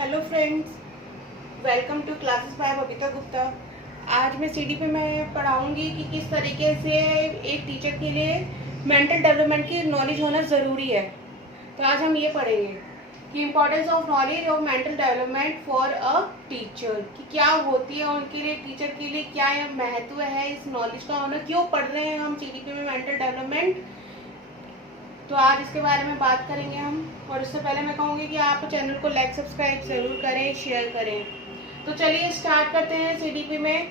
Hello friends, welcome to classes by Babita Gupta. आज मैं CD पे मैं पढ़ाऊंगी कि किस तरीके से एक टीचर के लिए मेंटल डेवलपमेंट की नॉलेज होना ज़रूरी है। तो आज हम ये पढ़ेंगे कि importance of knowledge of mental development for a teacher, कि क्या होती है उनके लिए, टीचर के लिए क्या महत्व है इस नॉलेज का होना, क्यों पढ़ रहे हैं हम सीडी पे में मेंटल डेवलपमेंट। तो आज इसके बारे में बात करेंगे हम। और उससे पहले मैं कहूँगी कि आप चैनल को लाइक सब्सक्राइब ज़रूर करें, शेयर करें। तो चलिए स्टार्ट करते हैं सीडीपी में।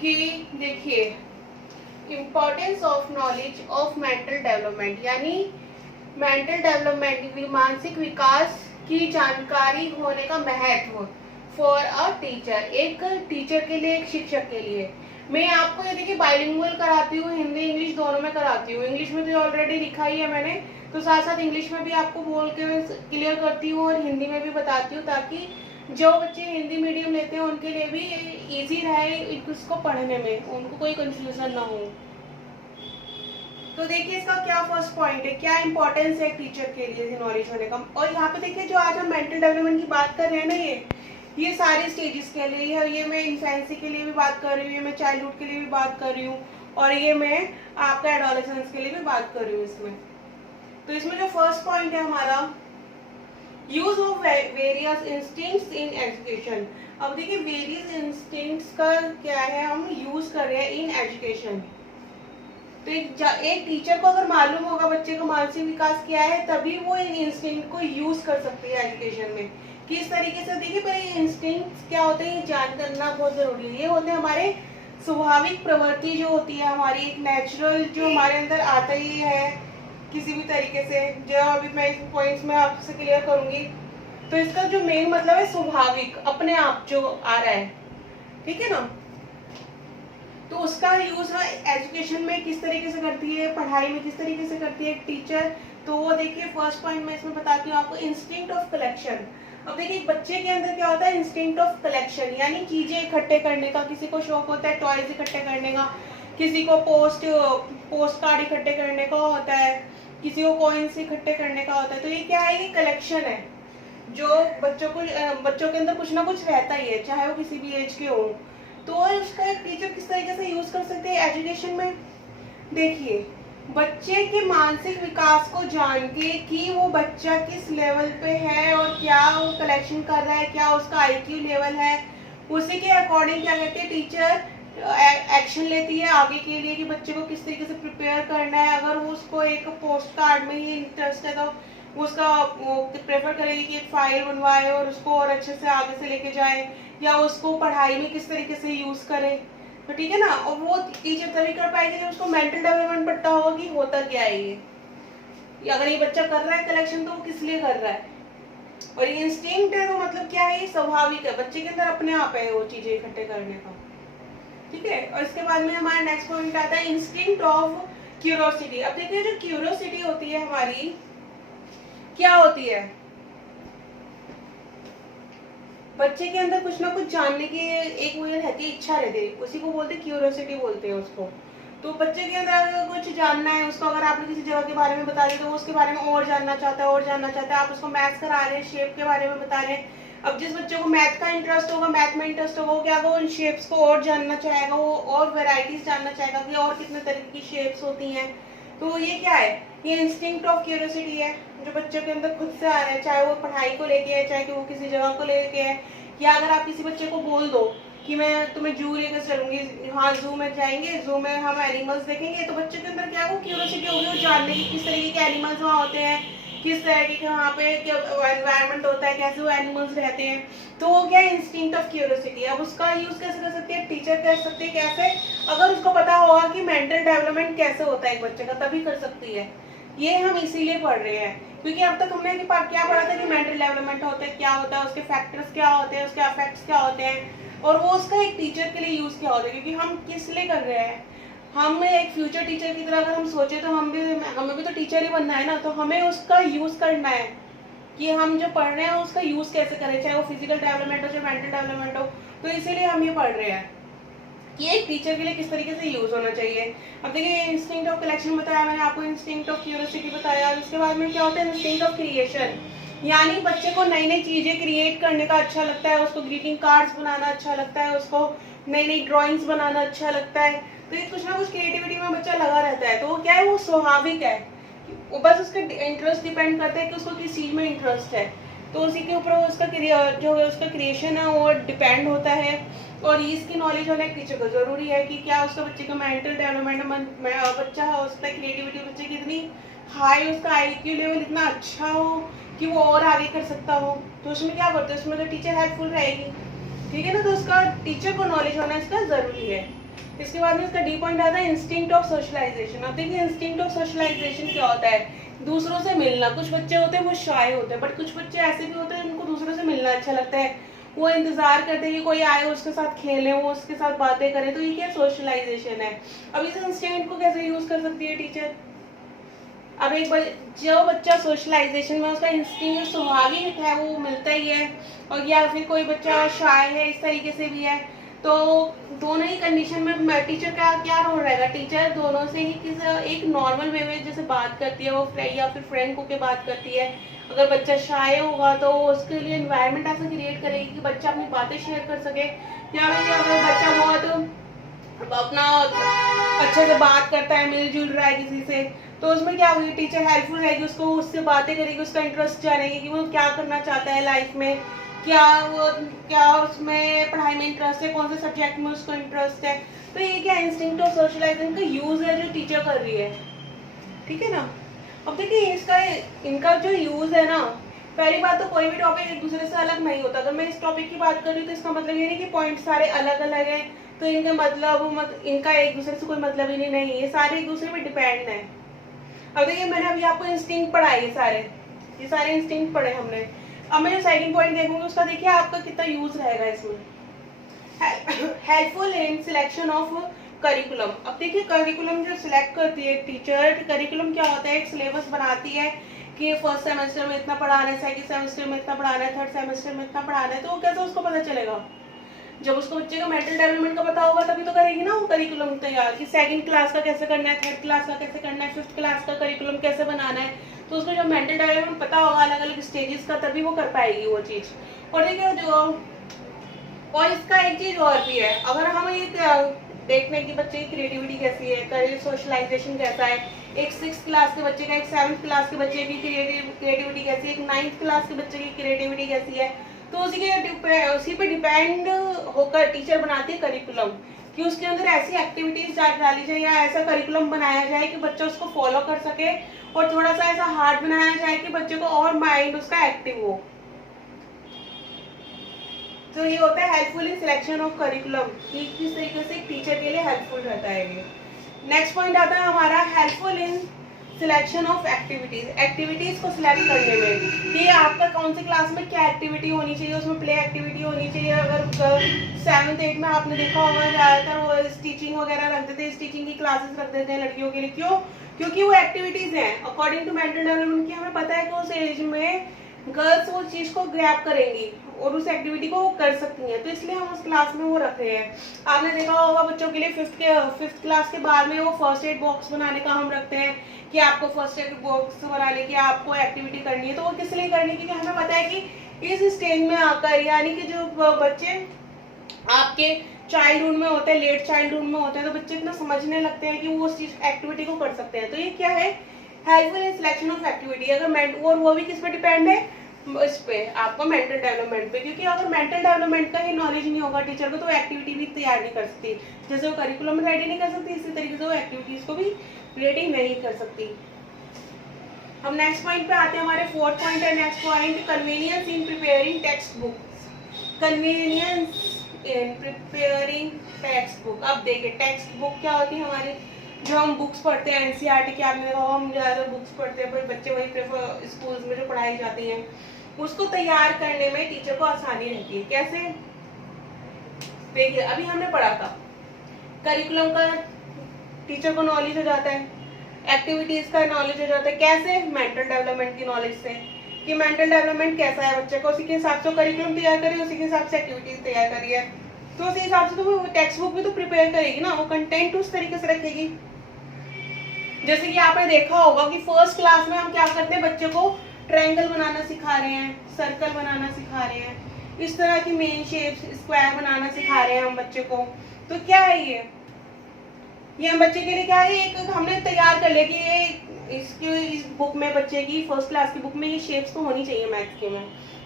कि देखिए, importance of knowledge of mental development, यानी मेंटल डेवलपमेंट मानसिक विकास की जानकारी होने का महत्व फॉर अ टीचर, एक टीचर के लिए, एक शिक्षक के लिए। मैं आपको ये देखिए बाइलिंगुअल कराती हूँ, हिंदी इंग्लिश दोनों में कराती हूँ। इंग्लिश में तो ऑलरेडी लिखा ही है मैंने, तो साथ साथ इंग्लिश में भी आपको बोल के क्लियर करती हूँ और हिंदी में भी बताती हूँ, ताकि जो बच्चे हिंदी मीडियम लेते हैं उनके लिए भी इजी रहे इसको पढ़ने में, उनको कोई कंफ्यूजन ना हो। तो देखिए इसका क्या फर्स्ट पॉइंट है, क्या इंपॉर्टेंस है टीचर के लिए नॉलेज होने का। और यहाँ पे देखिए जो आज हम मेंटल डेवलपमेंट की बात कर रहे हैं ना, ये सारे स्टेजेस के लिए है। ये मैं इन्फेंसी के लिए भी बात कर रही हूँ, ये मैं चाइल्डहुड के लिए भी बात कर रही हूँ, और ये मैं आपका एडोलेसेंस के लिए भी बात कर रही हूँ इसमें। तो इसमें जो फर्स्ट पॉइंट है हमारा, use of various instincts in education. अब देखिए वेरियस इंस्टिंक्ट्स का क्या है, हम यूज कर रहे हैं इन एजुकेशन। तो एक टीचर को अगर मालूम होगा बच्चे का मानसिक विकास क्या है, तभी वो इन इंस्टिंक्ट को यूज कर सकती है एजुकेशन में। किस तरीके से, देखिए पहले ये इंस्टिंक्ट क्या होते हैं ये जान करना बहुत जरूरी है। ये होते हैं हमारे स्वाभाविक प्रवृत्ति जो होती है हमारी, एक नेचुरल जो हमारे अंदर आता ही है किसी भी तरीके से। जो अभी मैं इस पॉइंट्स में आपसे क्लियर करूंगी, तो इसका जो मेन मतलब है स्वाभाविक, अपने आप जो आ रहा है, ठीक है ना। तो उसका यूज एजुकेशन में किस तरीके से करती है, पढ़ाई में किस तरीके से करती है एक टीचर। तो वो देखिए फर्स्ट पॉइंट में इसमें बताती हूँ आपको, इंस्टिंक्ट ऑफ कलेक्शन। अब देखिए बच्चे के अंदर क्या होता है, इंस्टिंक्ट ऑफ कलेक्शन, यानी चीजें इकट्ठे करने का। किसी को शौक होता है टॉयज इकट्ठे करने का, किसी को पोस्ट कार्ड इकट्ठे करने का होता है, किसी को कॉइन्स इकट्ठे करने का होता है। तो ये क्या है, ये कलेक्शन है जो बच्चों के अंदर कुछ ना कुछ रहता ही है, चाहे वो किसी भी एज के हो। तो उसका एक टीचर किस तरीके से यूज कर सकते हैं एजुकेशन में। देखिए बच्चे के मानसिक विकास को जान के कि वो बच्चा किस लेवल पे है और क्या वो कलेक्शन कर रहा है, क्या उसका आईक्यू लेवल है, उसी के अकॉर्डिंग क्या करती है टीचर एक्शन लेती है आगे के लिए, कि बच्चे को किस तरीके से प्रिपेयर करना है। अगर वो उसको एक पोस्ट कार्ड में ही इंटरेस्ट है तो वो उसका प्रेफर करेगी कि एक फाइल बनवाए और उसको और अच्छे से आगे से लेके जाए, या उसको पढ़ाई में किस तरीके से यूज करे। तो ठीक है ना, और वो टीचर तभी कर पाएगी जब उसको मेंटल डेवलपमेंट पता होगा कि होता क्या है ये। अगर ये बच्चा कर रहा है कलेक्शन तो वो किस लिए कर रहा है। और ये इंस्टिंक्ट है तो मतलब क्या है, ये स्वाभाविक है, बच्चे के अंदर अपने आप है वो चीजें इकट्ठे करने का, ठीक है। और इसके बाद में हमारा नेक्स्ट पॉइंट आता है इंस्टिंक्ट ऑफ क्यूरोसिटी। अब देखिए जो क्यूरोसिटी होती है हमारी, क्या होती है, बच्चे के अंदर कुछ ना कुछ जानने की एक वो रहती है, इच्छा रहती है, उसी को बोलते हैं क्यूरियोसिटी बोलते हैं उसको। तो बच्चे के अंदर अगर कुछ जानना है उसको, अगर आपने किसी जगह के बारे में बता दिया तो वो उसके बारे में और जानना चाहता है, और जानना चाहता है। आप उसको मैथ्स करा रहे हैं, शेप के बारे में बता रहे हैं। अब जिस बच्चे को मैथ का इंटरेस्ट होगा, मैथ में इंटरेस्ट होगा, वो क्या होगा, उन शेप्स को और जानना चाहेगा, वो और वेराइटीज जानना चाहेगा कि और कितने तरीके की शेप्स होती हैं। तो ये क्या है, ये इंस्टिंक्ट ऑफ क्यूरियोसिटी है जो बच्चे के अंदर खुद से आ रहा है, चाहे वो पढ़ाई को लेके है, चाहे कि वो किसी जगह को लेके है। या अगर आप किसी बच्चे को बोल दो कि मैं तुम्हें जू लेकर चलूंगी, हाँ जू में जाएंगे, जू में हम एनिमल्स देखेंगे, तो बच्चे के अंदर क्या है, वो क्यूरियोसिटी होगी, वो जानने की किस तरीके के एनिमल्स वहाँ होते हैं, किस तरीके के वहाँ पे एनवायरनमेंट होता है, कैसे वो एनिमल्स रहते हैं। तो वो क्या है, इंस्टिंक्ट ऑफ क्यूरियोसिटी। अब उसका यूज कैसे कर सकते हैं टीचर, कर सकते हैं कैसे, अगर उसको पता होगा कि मेंटल डेवलपमेंट कैसे होता है एक बच्चे का, तभी कर सकती है। ये हम इसीलिए पढ़ रहे हैं क्योंकि अब तक हमने क्या पढ़ा था कि मेंटल डेवलपमेंट होता है, क्या होता है, उसके फैक्टर्स क्या होते हैं, उसके इफेक्ट्स क्या होते हैं, और वो उसका एक टीचर के लिए यूज क्या होता है। क्योंकि हम किस लिए कर रहे हैं, हम एक फ्यूचर टीचर की तरह अगर हम सोचे तो हमें भी तो टीचर ही बनना है ना। तो हमें उसका यूज करना है कि हम जो पढ़ रहे हैं उसका यूज कैसे करें, चाहे वो फिजिकल डेवलपमेंट हो चाहे मेंटल डेवलपमेंट हो। तो इसीलिए हम ये पढ़ रहे हैं कि एक टीचर के लिए किस तरीके से यूज होना चाहिए। अब देखिए इंस्टिंक्ट ऑफ कलेक्शन बताया मैंने आपको, इंस्टिंक्ट ऑफ क्यूरियोसिटी बताया। उसके बाद में क्या होता है, इंस्टिंक्ट ऑफ क्रिएशन। यानी बच्चे को नई नई चीज़ें क्रिएट करने का अच्छा लगता है, उसको ग्रीटिंग कार्ड्स बनाना अच्छा लगता है, उसको नई नई ड्राइंग्स बनाना अच्छा लगता है। तो ये कुछ ना कुछ क्रिएटिविटी में बच्चा लगा रहता है। तो वो क्या है, वो स्वाभाविक है, वो बस उसका इंटरेस्ट डिपेंड करता है कि उसको किस चीज़ में इंटरेस्ट है। तो उसी के ऊपर उसका जो है उसका क्रिएशन है वो डिपेंड होता है। और इसकी नॉलेज होना एक टीचर को ज़रूरी है कि क्या उसका बच्चे का मेंटल डेवलपमेंट बच्चा है, उसका क्रिएटिविटी बच्चे की इतनी हाई, उसका आईक्यू लेवल इतना अच्छा हो कि वो और आगे कर सकता हो। तो उसमें क्या करते हैं, उसमें तो टीचर हेल्पफुल रहेगी, ठीक है ना। तो उसका टीचर को नॉलेज होना इसका ज़रूरी है। इसके बाद में इसका डी पॉइंट आता है इंस्टिंक्ट ऑफ सोशलाइजेशन। अब देखिए इंस्टिंक्ट ऑफ सोशलाइजेशन क्या होता है, दूसरों से मिलना। कुछ बच्चे होते हैं वो शाय होते हैं, बट कुछ बच्चे ऐसे भी होते हैं जिनको दूसरों से मिलना अच्छा लगता है, वो इंतजार करते हैं कि कोई आए उसके साथ खेलें, वो उसके साथ बातें करें। तो ये क्या सोशलाइजेशन है। अब इस इंस्टिंक्ट को कैसे यूज कर सकती है टीचर। अब एक जो बच्चा सोशलाइजेशन में उसका इंस्टिंक्ट स्वाभाविक है वो मिलता ही है, और या फिर कोई बच्चा शाय है इस तरीके से भी है, तो दोनों ही कंडीशन में टीचर का क्या रोल रहेगा। टीचर दोनों से ही किस एक नॉर्मल वे में जैसे बात करती है वो फ्रेंड या फिर फ्रेंड को के बात करती है। अगर बच्चा शाय होगा तो उसके लिए एनवायरनमेंट ऐसा क्रिएट करेगी कि बच्चा अपनी बातें शेयर कर सके, या फिर अगर बच्चा बहुत अपना अच्छे से बात करता है, मिलजुल रहा है किसी से, तो उसमें क्या होगी, टीचर हेल्पफुल रहेगी, उसको उससे बातें करेगी, उसका इंटरेस्ट जानेगी कि वो क्या करना चाहता है लाइफ में, क्या उसमें पढ़ाई में इंटरेस्ट है, कौन से सब्जेक्ट में उसको इंटरेस्ट है। तो ये क्या इंस्टिंक्ट ऑफ सोशलाइजेशन का यूज है जो टीचर कर रही है, ठीक है ना। अब देखिए इनका जो यूज है ना, पहली बात तो कोई भी टॉपिक एक दूसरे से अलग नहीं होता। अगर मैं इस टॉपिक की बात कर रही हूँ तो इसका मतलब ये नहीं कि पॉइंट सारे अलग अलग हैं तो इनके मतलब इनका एक दूसरे से कोई मतलब ही नहीं है, ये सारे एक दूसरे पे डिपेंड है। अब देखिए मैंने अभी आपको इंस्टिंक्ट पढ़ाई है, ये सारे इंस्टिंक्ट पढ़े हमने। अब मैं जो सेकंड पॉइंट देखूंगी उसका देखिए आपका कितना यूज रहेगा इसमें, helpful in selection of curriculum. अब देखिए करिकुलम जो सिलेक्ट करती है टीचर, करिकुलम क्या होता है, एक सिलेबस बनाती है कि फर्स्ट सेमेस्टर में इतना पढ़ाना है, सेकंड सेमेस्टर में इतना पढ़ाना है, थर्ड सेमेस्टर में इतना पढ़ाना है। तो वो कैसे उसको पता चलेगा, जब उसको बच्चे का मेंटल डेवलपमेंट का पता होगा तभी तो करेगी ना वो करिकुलम तैयार, कि सेकंड क्लास का कैसे करना है, थर्ड क्लास का कैसे करना है, फिफ्थ क्लास का करिकुलम कैसे बनाना है। तो उसको जब मेंटल डेवलपमेंट पता होगा अलग अलग स्टेजेस का, तभी वो कर पाएगी वो चीज़। और देखिए और इसका एक चीज़ और भी है, अगर हम ये देखने की बच्चे की क्रिएटिविटी कैसी है, करियर सोशलाइजेशन कैसा है, एक 6th क्लास के बच्चे का, एक 7th क्लास के बच्चे की क्रिएटिविटी कैसी है, एक 9th क्लास के बच्चे की क्रिएटिविटी कैसी है, तो उसी पे डिपेंड होकर टीचर बनाती है करिकुलम, कि उसके अंदर ऐसी एक्टिविटीज डाली जाए या ऐसा करिकुलम बनाया जाए कि बच्चा उसको फॉलो कर सके, और थोड़ा सा ऐसा हार्ड बनाया जाए कि बच्चे को और माइंड उसका एक्टिव हो। तो ये होता है helpful in selection of curriculum, कि किस तरीके से टीचर के लिए हेल्पफुल रहता है ये। नेक्स्ट पॉइंट आता है हमारा helpful in selection of activities को सिलेक्ट करने में, कि आपका कौन सी क्लास में क्या एक्टिविटी होनी चाहिए, उसमें प्ले एक्टिविटी होनी चाहिए। अगर 7th 8th में आपने देखा होगा ज़्यादातर वो स्टिचिंग वगैरह रख देते हैं, स्टिचिंग की क्लासेस रख देते हैं लड़कियों के लिए। क्यों? क्योंकि वो एक्टिविटीज़ हैं अकॉर्डिंग टू मेंटल डेवलपमेंट की, हमें पता है कि उस एज में गर्ल्स वो चीज़ को ग्रैब करेंगी और उस एक्टिविटी को वो कर सकती हैं, तो इसलिए हम उस क्लास में वो रख रहे हैं। आपने देखा होगा बच्चों के लिए फिफ्थ क्लास के बाद में वो फर्स्ट एड बॉक्स बनाने का हम रखते हैं, कि आपको फर्स्ट एड बॉक्स बनाने की आपको एक्टिविटी करनी है। तो वो किस लिए करनी है, क्योंकि हमें पता है कि इस स्टेज में आकर, यानी कि जो बच्चे आपके चाइल्डहुड में होते हैं, लेट चाइल्डहुड में होते हैं, तो बच्चे इतना समझने लगते हैं कि वो उस चीज एक्टिविटी को कर सकते हैं। तो ये क्या है, helpful in selection of activity. अगर और वो भी किस पे डिपेंड है, इस पे आपका मेंटल डेवलपमेंट पे, क्योंकि अगर मेंटल डेवलपमेंट का ही नॉलेज नहीं होगा टीचर को तो एक्टिविटी भी तैयार नहीं कर सकती। जैसे वो करिकुलम रेडी नहीं कर सकती, इसी तरीके से वो एक्टिविटीज को भी रेडी नहीं कर सकती। हम नेक्स्ट पॉइंट पे आते हैं, हमारे 4th पॉइंट है next point, convenience in preparing text books. Convenience in preparing text book. अब देखिए टेक्स्ट बुक क्या होती है, हमारी जो हम बुक्स पढ़ते हैं एनसीईआरटी की, आपने देखा हम ज़्यादातर बुक्स पढ़ते हैं, बच्चे वही प्रेफर स्कूल्स में जो पढ़ाई जाती हैं, उसको तैयार करने में टीचर को आसानी रहती है। कैसे? देखिए अभी हमने पढ़ा था करिकुलम का टीचर को नॉलेज हो जाता है, एक्टिविटीज का नॉलेज हो जाता है। कैसे? मेंटल डेवलपमेंट की नॉलेज से, कि मेंटल डेवलपमेंट कैसा है बच्चे को, उसी के हिसाब से करिकुलम तैयार करिए, उसी के हिसाब से एक्टिविटीज तैयार करिए। तो उसी हिसाब से तो वो टेक्स्ट बुक भी तो प्रिपेयर करेगी ना, वो कंटेंट उस तरीके से रखेगी। जैसे कि आपने देखा होगा कि फर्स्ट क्लास में हम क्या करते हैं, बच्चे को ट्रायंगल बनाना सिखा रहे हैं, सर्कल बनाना सिखा रहे हैं, इस तरह की मेन शेप्स, स्क्वायर बनाना सिखा रहे हैं हम बच्चे को। तो क्या है ये हम बच्चे के लिए क्या है, एक हमने तैयार कर लिया कि ये इस बुक में, बच्चे की फर्स्ट क्लास की बुक में ये शेप्स तो होनी चाहिए मैथ के में,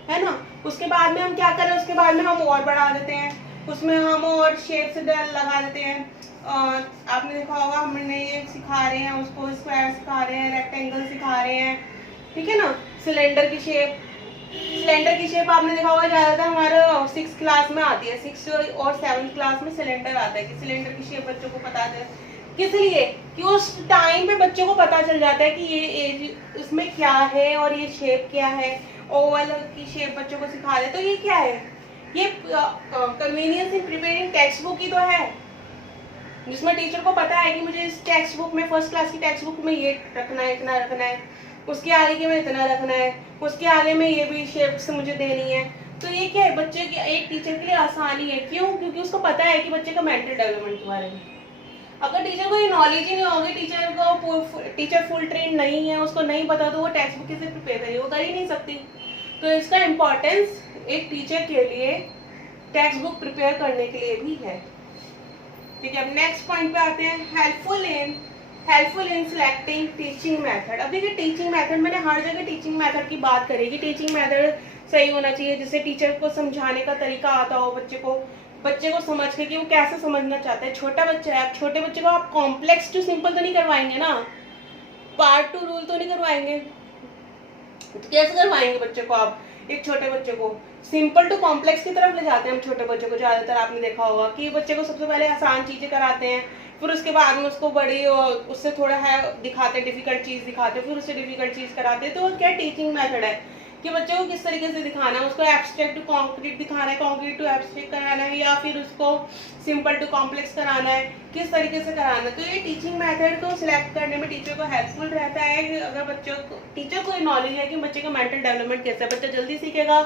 है ना। उसके बाद में हम क्या करें, उसके बाद में हम और बढ़ा देते हैं, उसमें हम और शेप्स लगा देते हैं। आपने देखा होगा हमने ये सिखा रहे हैं उसको, स्क्वायर सिखा रहे हैं, रेक्टेंगल सिखा रहे हैं, ठीक है ना। सिलेंडर की शेप आपने देखा होगा ज़्यादातर हमारे 6th क्लास में आती है, 6th और 7th क्लास में सिलेंडर आता है कि सिलेंडर की शेप बच्चों को पता है। किस लिए कि उस टाइम पे बच्चों को पता चल जाता है कि ये इसमें क्या है और ये शेप क्या है। ओवल की शेप बच्चों को सिखा दे तो ये क्या है, ये convenience in preparing text book ही तो है, जिसमें टीचर को पता है कि मुझे इस टेक्स्ट बुक में, फर्स्ट क्लास की टेक्स्ट बुक में ये रखना है, इतना रखना है, उसके आगे के में इतना रखना है, उसके आगे में ये भी शेप्स मुझे देनी है। तो ये क्या है, बच्चे के, एक टीचर के लिए आसानी है। क्यों? क्योंकि उसको पता है कि बच्चे का मेंटल डेवलपमेंट के बारे में। अगर टीचर को ये नॉलेज ही नहीं होगी, टीचर फुल ट्रेन नहीं है, उसको नहीं पता, तो वो टेक्स्ट बुक कैसे प्रिपेयर करेगी, वो कर ही नहीं सकती। तो इसका इम्पोर्टेंस एक टीचर के लिए टेक्स्ट बुक प्रिपेयर करने के लिए भी है। ठीक है, अब नेक्स्ट पॉइंट पे आते हैं, helpful in selecting teaching method. अब देखिए टीचिंग मेथड, मैंने हर जगह टीचिंग मेथड की बात करी कि टीचिंग मेथड सही होना चाहिए, जिससे टीचर को समझाने का तरीका आता हो बच्चे को समझ के कि वो कैसे समझना चाहता है। छोटा बच्चा है, आप छोटे बच्चे को आप कॉम्प्लेक्स टू सिंपल तो नहीं करवाएंगे ना, पार्ट टू रूल तो नहीं करवाएंगे, तो कैसे करवाएंगे बच्चे को आप? एक छोटे बच्चे को सिंपल टू कॉम्प्लेक्स की तरफ ले जाते हैं हम छोटे बच्चों को। ज्यादातर आपने देखा होगा कि बच्चे को सबसे पहले आसान चीजें कराते हैं, फिर उसके बाद में उसको बड़ी और उससे थोड़ा है दिखाते हैं, डिफिकल्ट चीज दिखाते हैं, फिर उससे डिफिकल्ट चीज कराते हैं। तो क्या टीचिंग मेथड है कि बच्चे को किस तरीके से दिखाना है, उसको एब्स्ट्रैक्ट टू कॉन्क्रीट दिखाना है, कॉन्क्रीट टू एब्स्ट्रैक्ट कराना है, या फिर उसको सिंपल टू कॉम्प्लेक्स कराना है, किस तरीके से कराना है। तो ये टीचिंग मेथड को सिलेक्ट करने में टीचर को हेल्पफुल रहता है कि अगर टीचर को नॉलेज है कि बच्चे का मेंटल डेवलपमेंट कैसा है, बच्चा जल्दी सीखेगा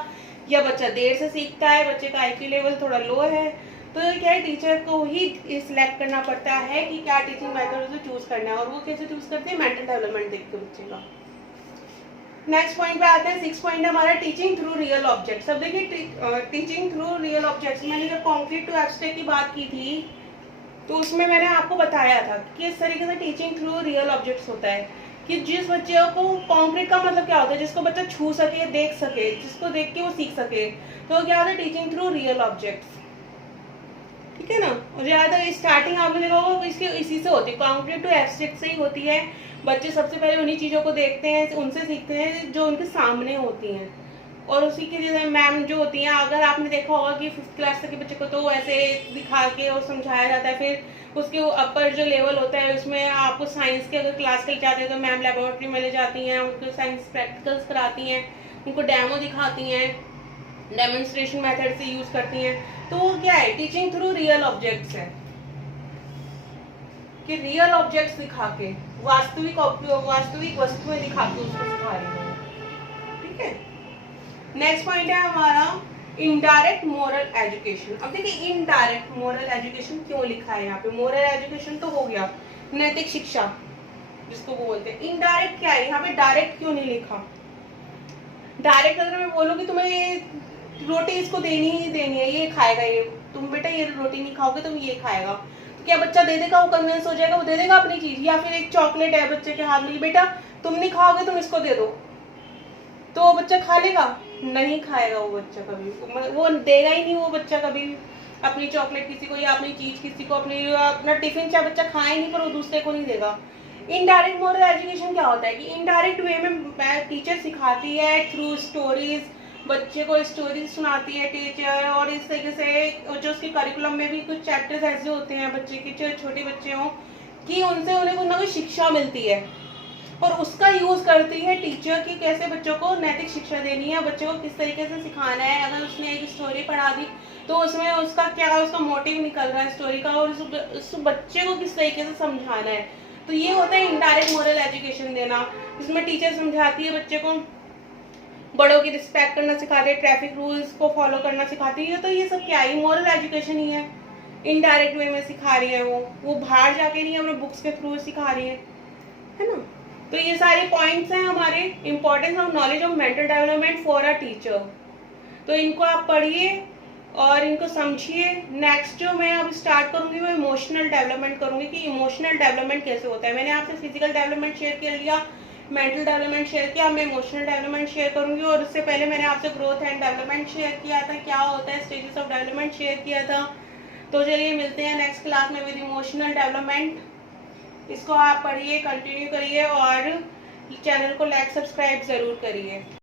या बच्चा देर से सीखता है, बच्चे का IQ लेवल थोड़ा लो है। तो क्या है, टीचर को ही सिलेक्ट करना पड़ता है कि क्या टीचिंग मेथड उसे चूज करना है, और वो कैसे चूज करते हैं, मेंटल डेवलपमेंट देख के बच्चे का। नेक्स्ट पॉइंट पे आते हैं, 6 पॉइंट हमारा टीचिंग थ्रू रियल ऑब्जेक्ट्स। अब देखिए टीचिंग थ्रू रियल ऑब्जेक्ट्स, मैंने जब कॉन्क्रीट टू एब्स्ट्रैक्ट की बात की थी तो उसमें मैंने आपको बताया था कि इस तरीके से टीचिंग थ्रू रियल ऑब्जेक्ट्स होता है कि जिस बच्चे को, कॉन्क्रीट का मतलब क्या होता है, जिसको बच्चा छू सके, देख सके, जिसको देख के वो सीख सके, तो क्या होता है, टीचिंग थ्रू रियल ऑब्जेक्ट्स, ठीक है ना। और ज़्यादातर स्टार्टिंग आपने देखा होगा इसके इसी से होती है, कॉन्क्रीट टू एब्स्ट्रैक्ट से ही होती है। बच्चे सबसे पहले उन्हीं चीज़ों को देखते हैं, उनसे सीखते हैं जो उनके सामने होती हैं, और उसी के लिए मैम जो होती हैं, अगर आपने देखा होगा कि 5th क्लास तक के बच्चे को तो ऐसे दिखा के और समझाया जाता है, फिर उसके अपर जो लेवल होता है उसमें आपको साइंस के अगर क्लास के लिए जाते हैं तो मैम लेबोरेटरी में ले जाती हैं, उनको साइंस प्रैक्टिकल्स कराती हैं, उनको डेमो दिखाती हैं, डेमोन्स्ट्रेशन मेथड से यूज करती हैं। तो वो क्या है, टीचिंग थ्रू रियल ऑब्जेक्ट्स है कि रियल ऑब्जेक्ट्स दिखा के, वास्तविक वस्तुएं दिखा के उसको सिखा रही है, ठीक है। नेक्स्ट पॉइंट है हमारा इनडायरेक्ट मोरल एजुकेशन। अब देखिए इनडायरेक्ट मोरल एजुकेशन क्यों लिखा है यहाँ पे, मोरल एजुकेशन तो हो गया, नैतिक शिक्षा जिसको वो बोलते हैं, इनडायरेक्ट क्या है यहाँ पे, डायरेक्ट क्यों नहीं लिखा। डायरेक्ट अगर मैं बोलूँ कि तुम्हें ये रोटी इसको देनी ही देनी है, ये खाएगा, ये तुम बेटा ये रोटी नहीं खाओगे तुम ये खाएगा, तो क्या बच्चा दे देगा, वो कन्विंस हो जाएगा, वो दे देगा अपनी चीज। या फिर एक चॉकलेट है बच्चे के हाथ में, बेटा तुम नहीं खाओगे तुम इसको दे दो, तो वो बच्चा खा लेगा, नहीं खाएगा वो बच्चा कभी, वो देगा ही नहीं वो बच्चा कभी अपनी चॉकलेट किसी को या अपनी चीज किसी को, अपना टिफिन चाहे बच्चा खाए नहीं पर वो दूसरे को नहीं देगा। इनडायरेक्ट मोरल एजुकेशन क्या होता है कि इनडायरेक्ट वे में टीचर सिखाती है थ्रू स्टोरीज, बच्चे को स्टोरीज सुनाती है टीचर, और इस तरीके से जो उसके करिकुलम में भी कुछ चैप्टर्स ऐसे होते हैं बच्चे के, जो छोटे बच्चे हों, कि उनसे उन्हें कुछ ना कुछ शिक्षा मिलती है, और उसका यूज करती है टीचर कि कैसे बच्चों को नैतिक शिक्षा देनी है, बच्चों को किस तरीके से सिखाना है। अगर उसने एक स्टोरी पढ़ा दी तो उसमें उसका क्या, उसका मोटिव निकल रहा है स्टोरी का, और उस बच्चे को किस तरीके से समझाना है। तो ये होता है इनडायरेक्ट मोरल एजुकेशन देना, जिसमें टीचर समझाती है बच्चे को, बड़ों की रिस्पेक्ट करना सिखाती है, ट्रैफिक रूल्स को फॉलो करना सिखाती है। तो ये सब क्या है, मोरल एजुकेशन ही है, इनडायरेक्ट वे में सिखा रही है वो बाहर जाके नहीं, हमें बुक्स के थ्रू सिखा रही है ना। तो ये सारे पॉइंट्स हैं हमारे importance of knowledge of mental development for a teacher. तो इनको आप पढ़िए और इनको समझिए। नेक्स्ट जो मैं अब स्टार्ट करूंगी वो इमोशनल डेवलपमेंट करूंगी कि इमोशनल डेवलपमेंट कैसे होता है। मैंने आपसे फिजिकल डेवलपमेंट शेयर कर लिया, मेंटल डेवलपमेंट शेयर किया, मैं इमोशनल डेवलपमेंट शेयर करूंगी। और उससे पहले मैंने आपसे ग्रोथ एंड डेवलपमेंट शेयर किया था, क्या होता है स्टेजेस ऑफ डेवलपमेंट शेयर किया था। तो चलिए मिलते हैं नेक्स्ट क्लास में विद इमोशनल डेवलपमेंट। इसको आप पढ़िए, कंटिन्यू करिए और चैनल को लाइक सब्सक्राइब ज़रूर करिए।